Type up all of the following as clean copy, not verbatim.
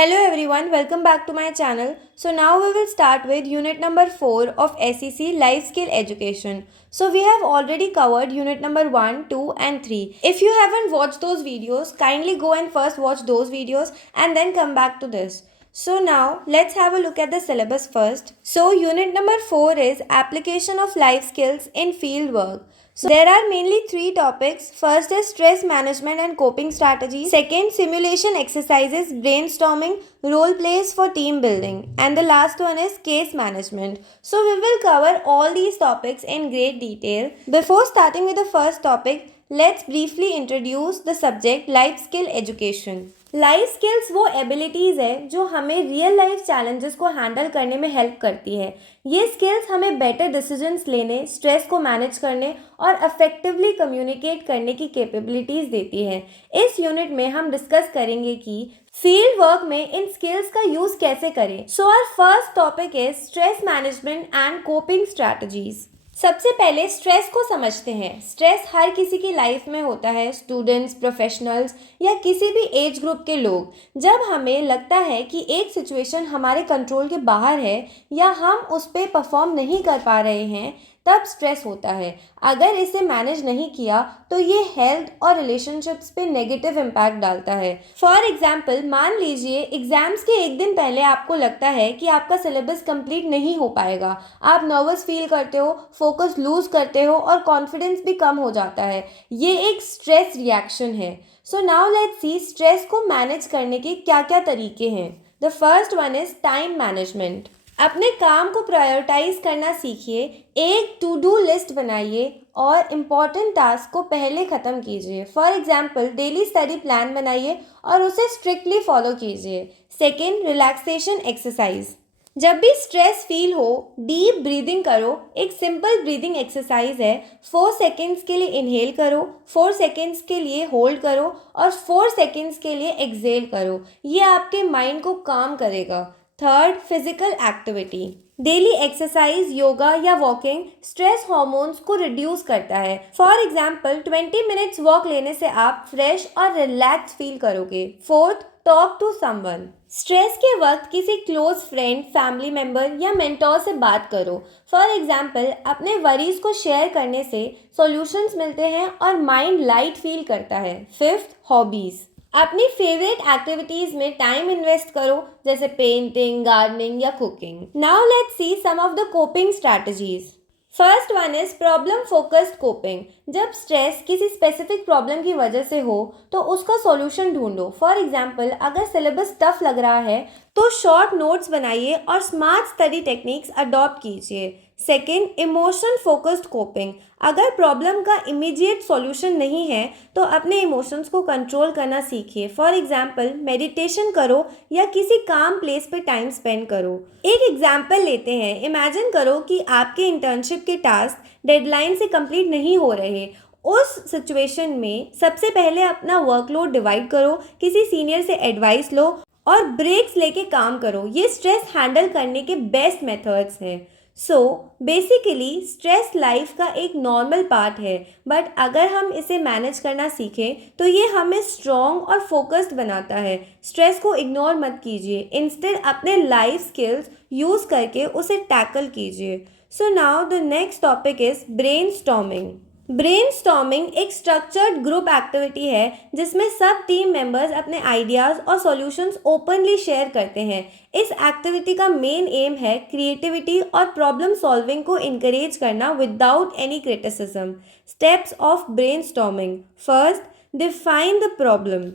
Hello everyone, welcome back to my channel. So now we will start with unit number 4 of SEC Life Skill Education. So we have already covered unit number 1, 2 and 3. If you haven't watched those videos, kindly go and first watch those videos and then come back to this. So now let's have a look at the syllabus first. So unit number 4 is application of life skills in field work. So there are mainly three topics. First is stress management and coping strategies. Second, simulation exercises, brainstorming, role plays for team building. And the last one is case management. So we will cover all these topics in great detail. Before starting with the first topic, let's briefly introduce the subject life skill education. Life skills वो abilities है जो हमें real life challenges को handle करने में help करती है। ये स्किल्स हमें बेटर डिसीजंस लेने, स्ट्रेस को मैनेज करने और इफेक्टिवली कम्युनिकेट करने की कैपेबिलिटीज़ देती है। इस यूनिट में हम डिस्कस करेंगे कि फील्ड वर्क में इन स्किल्स का यूज़ कैसे करें। So our first topic is stress management and coping strategies. सबसे पहले स्ट्रेस को समझते हैं। स्ट्रेस हर किसी की लाइफ में होता है, स्टूडेंट्स, प्रोफेशनल्स या किसी भी एज ग्रुप के लोग। जब हमें लगता है कि एक सिचुएशन हमारे कंट्रोल के बाहर है या हम उस पर परफॉर्म नहीं कर पा रहे हैं, तब स्ट्रेस होता है। अगर इसे मैनेज नहीं किया तो ये हेल्थ और रिलेशनशिप्स पे नेगेटिव इम्पैक्ट डालता है। फॉर एग्जाम्पल, मान लीजिए एग्जाम्स के एक दिन पहले आपको लगता है कि आपका सिलेबस कंप्लीट नहीं हो पाएगा। आप नर्वस फील करते हो, फोकस लूज करते हो और कॉन्फिडेंस भी कम हो जाता है। ये एक स्ट्रेस रिएक्शन है। So now let's C stress को मैनेज करने के क्या क्या तरीके हैं। The first one is time management. अपने काम को प्रायोरिटाइज करना सीखिए। एक टू डू लिस्ट बनाइए और इम्पॉर्टेंट टास्क को पहले ख़त्म कीजिए। For example, daily study plan बनाइए और उसे स्ट्रिक्टली फॉलो कीजिए। Second, relaxation exercise. जब भी स्ट्रेस फील हो, डीप ब्रीदिंग करो। एक सिंपल ब्रीदिंग एक्सरसाइज है। 4 सेकेंड्स के लिए इनहेल करो, 4 सेकेंड्स के लिए होल्ड करो और 4 सेकेंड्स के लिए एक्सहेल करो। ये आपके माइंड को काम करेगा। Third, physical activity. Daily exercise, yoga या वॉकिंग स्ट्रेस हार्मोन्स को रिड्यूस करता है। फॉर एग्जाम्पल, 20 मिनट्स वॉक लेने से आप फ्रेश और रिलैक्स फील करोगे। Fourth, talk to someone. Stress के वक्त किसी क्लोज फ्रेंड, फैमिली मेम्बर या मेंटोर से बात करो। फॉर एग्जाम्पल, अपने वरीज को शेयर करने से सॉल्यूशंस मिलते हैं और माइंड लाइट फील करता है। Fifth, hobbies. अपनी फेवरेट एक्टिविटीज में टाइम इन्वेस्ट करो, जैसे पेंटिंग, गार्डनिंग या cooking. Now let's see some of the coping strategies. First one is problem focused coping. जब स्ट्रेस किसी स्पेसिफिक प्रॉब्लम की वजह से हो तो उसका सॉल्यूशन ढूंढो। फॉर एग्जाम्पल, अगर सिलेबस टफ लग रहा है तो शॉर्ट नोट्स बनाइए और स्मार्ट स्टडी टेक्निक्स अडॉप्ट कीजिए। Second, emotion focused coping. अगर प्रॉब्लम का इमीडिएट सॉल्यूशन नहीं है तो अपने इमोशंस को कंट्रोल करना सीखिए। फॉर एग्जाम्पल, मेडिटेशन करो या किसी काम प्लेस पे टाइम स्पेंड करो। एक एग्जाम्पल लेते हैं। इमेजिन करो कि आपके इंटर्नशिप के टास्क डेडलाइन से कंप्लीट नहीं हो रहे। उस सिचुएशन में सबसे पहले अपना वर्कलोड डिवाइड करो, किसी सीनियर से एडवाइस लो और ब्रेक्स लेके काम करो। ये स्ट्रेस हैंडल करने के बेस्ट मेथड्स हैं। सो बेसिकली स्ट्रेस लाइफ का एक नॉर्मल पार्ट है, बट अगर हम इसे मैनेज करना सीखें तो ये हमें स्ट्रॉन्ग और फोकस्ड बनाता है। स्ट्रेस को इग्नोर मत कीजिए, इंस्टेड अपने लाइफ स्किल्स यूज़ करके उसे टैकल कीजिए। So now the next topic is brainstorming. Brainstorming एक स्ट्रक्चर्ड ग्रुप एक्टिविटी है जिसमें सब टीम मेंबर्स अपने आइडियाज़ और सॉल्यूशंस ओपनली शेयर करते हैं। इस एक्टिविटी का मेन एम है क्रिएटिविटी और प्रॉब्लम सॉल्विंग को इनकरेज करना without any criticism. Steps of brainstorming. First, define the problem.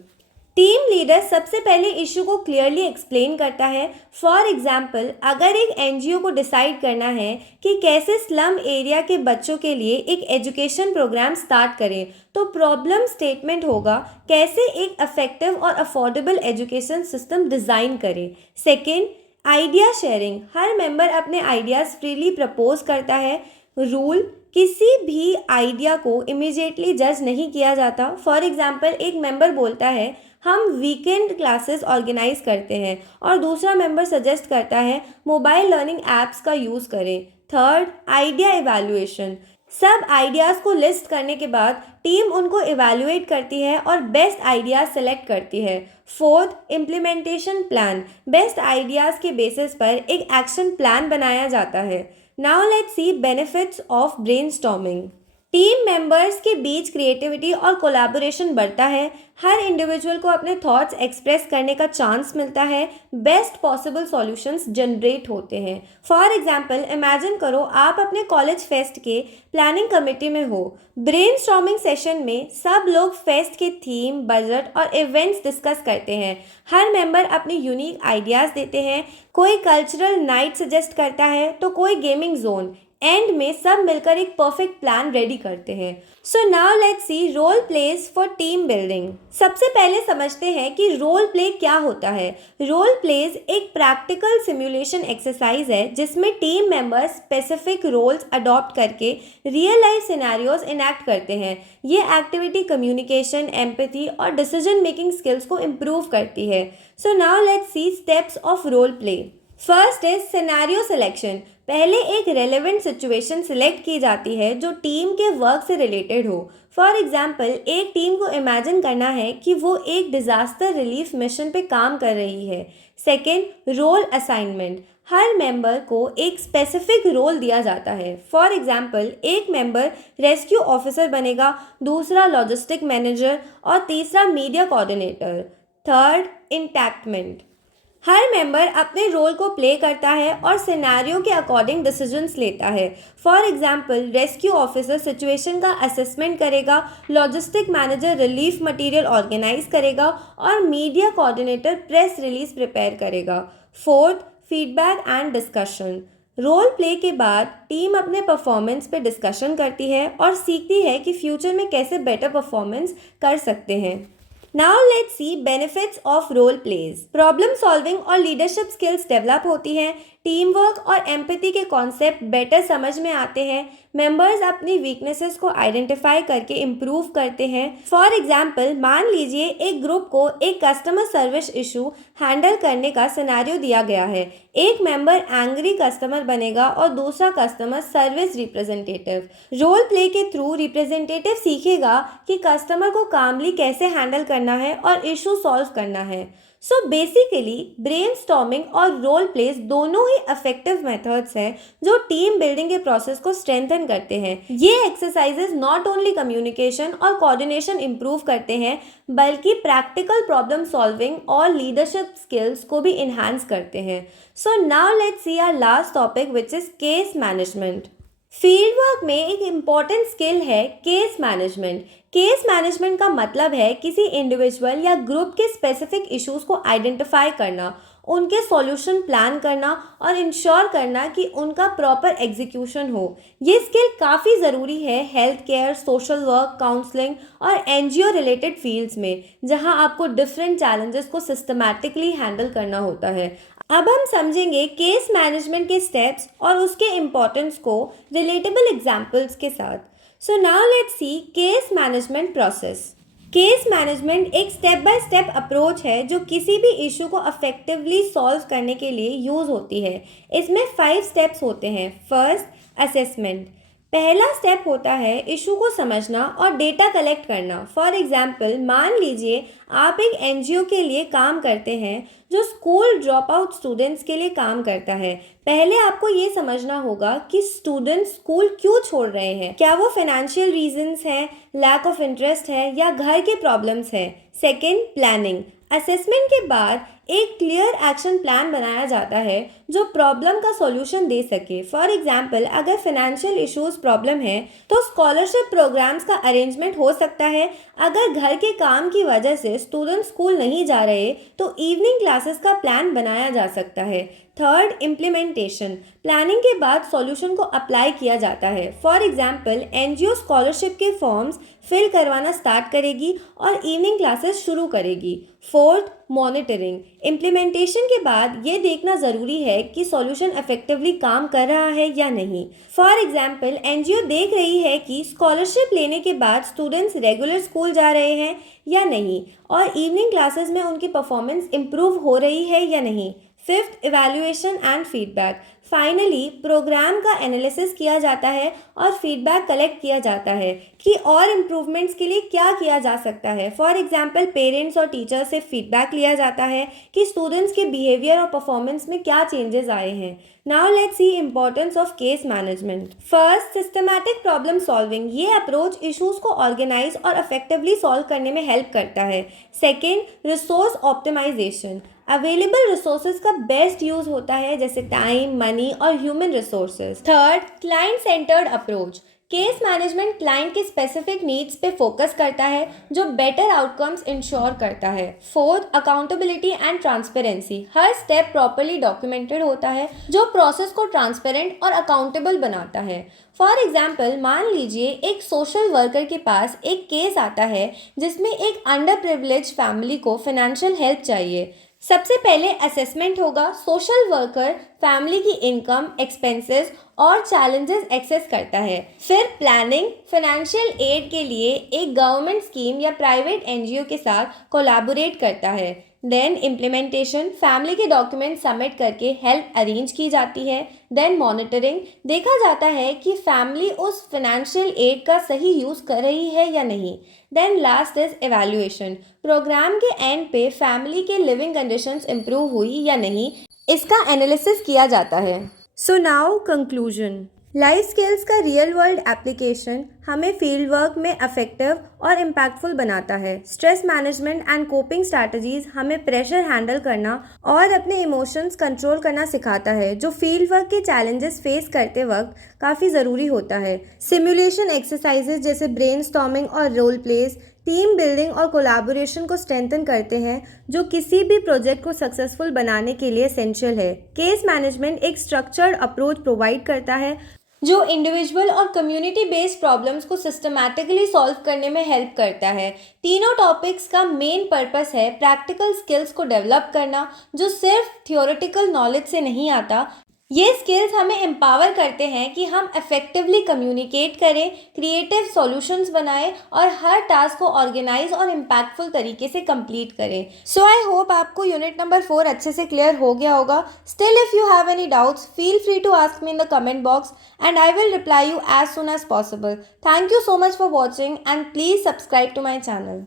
Team leader सबसे पहले इशू को क्लियरली एक्सप्लेन करता है। फॉर एग्जाम्पल, अगर एक एनजीओ को डिसाइड करना है कि कैसे स्लम एरिया के बच्चों के लिए एक एजुकेशन प्रोग्राम स्टार्ट करें, तो प्रॉब्लम स्टेटमेंट होगा कैसे एक इफेक्टिव और अफोर्डेबल एजुकेशन सिस्टम डिज़ाइन करें। Second, idea sharing. हर मेंबर अपने आइडियाज़ फ्रीली प्रपोज करता है। रूल, किसी भी आइडिया को इमीडिएटली जज नहीं किया जाता। फॉर एग्जाम्पल, एक मेंबर बोलता है हम वीकेंड क्लासेस ऑर्गेनाइज करते हैं और दूसरा मेंबर सजेस्ट करता है मोबाइल लर्निंग ऐप्स का यूज़ करें। Third, idea evaluation. सब आइडियाज़ को लिस्ट करने के बाद टीम उनको इवैल्यूएट करती है और बेस्ट आइडियाज़ सेलेक्ट करती है। Fourth, implementation plan. Best ideas के बेसिस पर एक एक्शन प्लान बनाया जाता है। Now let's C benefits of brainstorming. Team members के बीच क्रिएटिविटी और कोलैबोरेशन बढ़ता है। हर इंडिविजुअल को अपने थॉट्स एक्सप्रेस करने का चांस मिलता है। बेस्ट पॉसिबल सॉल्यूशंस जनरेट होते हैं। फॉर एग्जांपल, इमेजिन करो आप अपने कॉलेज फेस्ट के प्लानिंग कमेटी में हो। ब्रेनस्टॉर्मिंग सेशन में सब लोग फेस्ट के थीम, बजट और इवेंट्स डिस्कस करते हैं। हर मेंबर अपने यूनिक आइडियाज़ देते हैं। कोई कल्चरल नाइट सजेस्ट करता है तो कोई गेमिंग जोन। एंड में सब मिलकर एक परफेक्ट प्लान रेडी करते हैं। So now let's see role plays for team building. सबसे पहले समझते हैं कि रोल प्ले क्या होता है। रोल प्लेज एक प्रैक्टिकल सिमुलेशन एक्सरसाइज है जिसमें team members specific roles adopt करके रियल लाइफ सिनेरियोज इनैक्ट करते हैं। ये एक्टिविटी कम्युनिकेशन, एम्पैथी और डिसीजन मेकिंग स्किल्स को इम्प्रूव करती है। So now let's see steps of role play. First is scenario selection. पहले एक रेलेवेंट सिचुएशन सिलेक्ट की जाती है जो टीम के वर्क से रिलेटेड हो। फॉर एग्जाम्पल, एक टीम को इमेजिन करना है कि वो एक डिजास्टर रिलीफ मिशन पे काम कर रही है। Second, role assignment. हर मेंबर को एक स्पेसिफिक रोल दिया जाता है। फॉर एग्जाम्पल, एक मेंबर रेस्क्यू ऑफिसर बनेगा, दूसरा लॉजिस्टिक मैनेजर और तीसरा मीडिया कोऑर्डिनेटर। Third, enactment. हर मेंबर अपने रोल को प्ले करता है और सिनेरियो के अकॉर्डिंग डिसीजंस लेता है। For example, rescue officer situation का असेसमेंट करेगा, logistic manager relief material organise करेगा और media coordinator press release prepare करेगा। Fourth, feedback and discussion. Role play के बाद टीम अपने परफॉर्मेंस पे डिस्कशन करती है और सीखती है कि फ्यूचर में कैसे बेटर परफॉर्मेंस कर सकते हैं। Now let's see benefits of role plays. Problem solving और लीडरशिप स्किल्स डेवलप होती हैं। टीम वर्क और एम्पैथी के कॉन्सेप्ट बेटर समझ में आते हैं। मेंबर्स अपनी वीकनेसेस को आइडेंटिफाई करके इम्प्रूव करते हैं। फॉर एग्जाम्पल, मान लीजिए एक ग्रुप को एक कस्टमर सर्विस इशू हैंडल करने का सिनेरियो दिया गया है। एक मेंबर एंग्री कस्टमर बनेगा और दूसरा customer service representative. Role play के थ्रू रिप्रेजेंटेटिव सीखेगा कि कस्टमर को कामली कैसे हैंडल करना है और इशू सॉल्व करना है। सो बेसिकली ब्रेनस्टॉर्मिंग और रोल प्लेस दोनों ही इफेक्टिव मेथड्स हैं जो टीम बिल्डिंग के प्रोसेस को स्ट्रेंथन करते हैं। ये एक्सरसाइजेज नॉट ओनली कम्युनिकेशन और कोऑर्डिनेशन इंप्रूव करते हैं बल्कि प्रैक्टिकल प्रॉब्लम सॉल्विंग और लीडरशिप स्किल्स को भी इन्हांस करते हैं। So now let's see our last topic which is case management. Field work में एक इम्पॉर्टेंट स्किल है केस मैनेजमेंट। केस मैनेजमेंट का मतलब है किसी इंडिविजुअल या ग्रुप के स्पेसिफिक इश्यूज को आइडेंटिफाई करना, उनके सॉल्यूशन प्लान करना और इंश्योर करना कि उनका प्रॉपर एग्जीक्यूशन हो। ये स्किल काफ़ी ज़रूरी है health care, social work, counselling और एनजीओ रिलेटेड फील्ड्स में, जहां आपको डिफरेंट चैलेंजेस को सिस्टमैटिकली हैंडल करना होता है। अब हम समझेंगे केस मैनेजमेंट के स्टेप्स और उसके इम्पोर्टेंस को रिलेटेबल एग्जाम्पल्स के साथ। सो now let's C case management process. Case management एक स्टेप बाय स्टेप अप्रोच है जो किसी भी इशू को इफेक्टिवली सॉल्व करने के लिए यूज़ होती है। इसमें 5 स्टेप्स होते हैं। First, assessment. पहला स्टेप होता है इशू को समझना और डेटा कलेक्ट करना। फॉर एग्जाम्पल, मान लीजिए आप एक एनजीओ के लिए काम करते हैं जो स्कूल ड्रॉप आउट स्टूडेंट्स के लिए काम करता है। पहले आपको ये समझना होगा कि स्टूडेंट्स स्कूल क्यों छोड़ रहे हैं। क्या वो फाइनेंशियल रीजंस हैं, लैक ऑफ इंटरेस्ट है या घर के प्रॉब्लम्स हैं। Second, planning. असेसमेंट के बाद एक क्लियर एक्शन प्लान बनाया जाता है जो प्रॉब्लम का सॉल्यूशन दे सके। फॉर एग्जाम्पल, अगर फाइनेंशियल इश्यूज प्रॉब्लम है तो स्कॉलरशिप प्रोग्राम्स का अरेंजमेंट हो सकता है। अगर घर के काम की वजह से स्टूडेंट स्कूल नहीं जा रहे तो इवनिंग क्लासेस का प्लान बनाया जा सकता है। Third, implementation. प्लानिंग के बाद सॉल्यूशन को अप्लाई किया जाता है। फॉर एग्जाम्पल, एनजीओ स्कॉलरशिप के फॉर्म्स फिल करवाना स्टार्ट करेगी और इवनिंग क्लासेस शुरू करेगी। Fourth, monitoring. इम्प्लीमेंटेशन के बाद ये देखना ज़रूरी है कि सॉल्यूशन इफेक्टिवली काम कर रहा है या नहीं। फॉर एग्जाम्पल, एनजीओ देख रही है कि स्कॉलरशिप लेने के बाद स्टूडेंट्स रेगुलर स्कूल जा रहे हैं या नहीं और इवनिंग क्लासेस में उनकी परफॉर्मेंस इम्प्रूव हो रही है या नहीं। Fifth, evaluation and feedback. Finally programme का एनालिसिस किया जाता है और फीडबैक कलेक्ट किया जाता है कि और इम्प्रूवमेंट्स के लिए क्या किया जा सकता है। फॉर एग्जांपल पेरेंट्स और टीचर्स से फीडबैक लिया जाता है कि स्टूडेंट्स के बिहेवियर और परफॉर्मेंस में क्या चेंजेस आए हैं। Now let's see importance of case management. First, systematic problem solving. ये अप्रोच इश्यूज को ऑर्गेनाइज और इफेक्टिवली सॉल्व करने में हेल्प करता है। Second, resource optimisation. Available resources का बेस्ट यूज होता है, जैसे टाइम, मनी और human resources. Third, client centred approach. Case management client के स्पेसिफिक नीड्स पे फोकस करता है, जो बेटर आउटकम्स इंश्योर करता है। Fourth, accountability and transparency. हर स्टेप प्रॉपरली डॉक्यूमेंटेड होता है, जो प्रोसेस को ट्रांसपेरेंट और अकाउंटेबल बनाता है। फॉर एग्जाम्पल, मान लीजिए एक सोशल वर्कर के पास एक केस आता है जिसमें एक अंडर प्रिविलेज फैमिली को फाइनेंशियल हेल्प चाहिए। सबसे पहले असेसमेंट होगा। सोशल वर्कर फैमिली की इनकम, एक्सपेंसेस और चैलेंजेस एक्सेस करता है। फिर प्लानिंग, फाइनेंशियल एड के लिए एक गवर्नमेंट स्कीम या प्राइवेट एनजीओ के साथ कोलैबोरेट करता है। देन इम्प्लीमेंटेशन, फैमिली के डॉक्यूमेंट सबमिट करके हेल्प अरेंज की जाती है। देन मॉनिटरिंग, देखा जाता है कि फैमिली उस फाइनेंशियल एड का सही यूज़ कर रही है या नहीं। Then last is evaluation, programme के एंड पे फैमिली के लिविंग कंडीशंस इम्प्रूव हुई या नहीं, इसका एनालिसिस किया जाता है। So now conclusion. Life skills का रियल वर्ल्ड एप्लीकेशन हमें फील्ड वर्क में इफेक्टिव और इम्पैक्टफुल बनाता है। Stress management and coping strategies हमें प्रेशर हैंडल करना और अपने इमोशंस कंट्रोल करना सिखाता है, जो फील्ड वर्क के चैलेंजेस फेस करते वक्त काफ़ी ज़रूरी होता है। सिमुलेशन एक्सरसाइजेज जैसे ब्रेनस्टॉर्मिंग और रोल प्लेस टीम बिल्डिंग और कोलैबोरेशन को स्ट्रेंथन करते हैं, जो किसी भी प्रोजेक्ट को सक्सेसफुल बनाने के लिए एसेंशियल है। केस मैनेजमेंट एक स्ट्रक्चर्ड अप्रोच प्रोवाइड करता है, जो इंडिविजुअल और कम्युनिटी बेस्ड प्रॉब्लम्स को सिस्टमैटिकली सॉल्व करने में हेल्प करता है। तीनों टॉपिक्स का मेन पर्पस है प्रैक्टिकल स्किल्स को डेवलप करना, जो सिर्फ थियोरेटिकल नॉलेज से नहीं आता। ये स्किल्स हमें एम्पावर करते हैं कि हम इफेक्टिवली कम्युनिकेट करें, क्रिएटिव सॉल्यूशंस बनाएं और हर टास्क को ऑर्गेनाइज और इम्पैक्टफुल तरीके से कंप्लीट करें। सो आई होप आपको यूनिट नंबर 4 अच्छे से क्लियर हो गया होगा। Still if you have any doubts, feel free to ask me in the comment box and I will reply you as soon as possible. Thank you so much for watching and please subscribe to my channel.